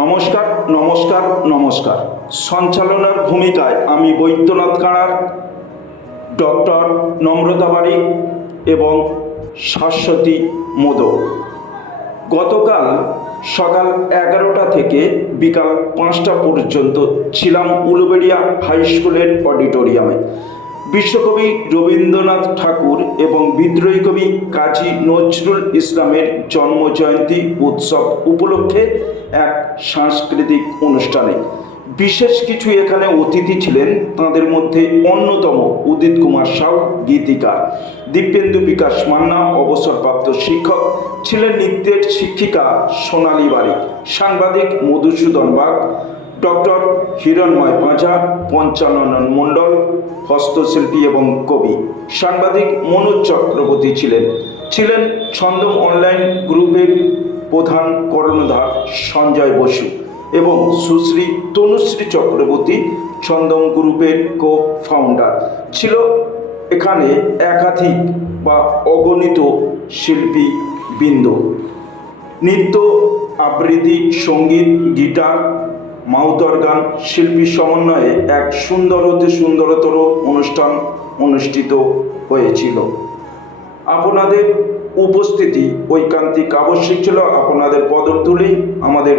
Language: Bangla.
নমস্কার নমস্কার নমস্কার। সঞ্চালনার ভূমিকায় আমি বৈদ্যনাথ কাড়ার, ডক্টর নম্রতা বারিক এবং শাশ্বতী মোদক। গতকাল সকাল 11টা থেকে বিকাল 5টা পর্যন্ত ছিলাম উলুবেড়িয়া হাই স্কুলের অডিটোরিয়ামে। বিশ্বকবি রবীন্দ্রনাথ ঠাকুর এবং বিদ্রোহী কবি কাজী নজরুল ইসলামের জন্মজয়ন্তী উৎসব উপলক্ষে এক সাংস্কৃতিক অনুষ্ঠানে বিশেষ কিছু এখানে অতিথি ছিলেন। তাদের মধ্যে অন্যতম উদিত কুমার সাউ, গীতিকার দীপেন্দু বিকাশ মান্না, অবসরপ্রাপ্ত শিক্ষক ছিলেন নৃত্যের শিক্ষিকা সোনালী বারিক, সাংবাদিক মধুসূদন বাগ, ডক্টর হিরণময় পাঁজা, পঞ্চানন মণ্ডল, হস্তশিল্পী এবং কবি সাংবাদিক মনোজ চক্রবর্তী ছিলেন ছন্দম অনলাইন গ্রুপের প্রধান কর্ণধার সঞ্জয় বসু এবং সুশ্রী তনুশ্রী চক্রবর্তী, ছন্দম গ্রুপের কো ফাউন্ডার। ছিল এখানে একাধিক বা অগণিত শিল্পী বৃন্দ। নৃত্য, আবৃত্তি, সঙ্গীত, গিটার, মাউথ অর্গান শিল্পী সমন্বয়ে এক সুন্দর হতে সুন্দরতর অনুষ্ঠান অনুষ্ঠিত হয়েছিল। আপনাদের উপস্থিতি ঐকান্তিক আবশ্যিক ছিল। আপনাদের পদধূলি আমাদের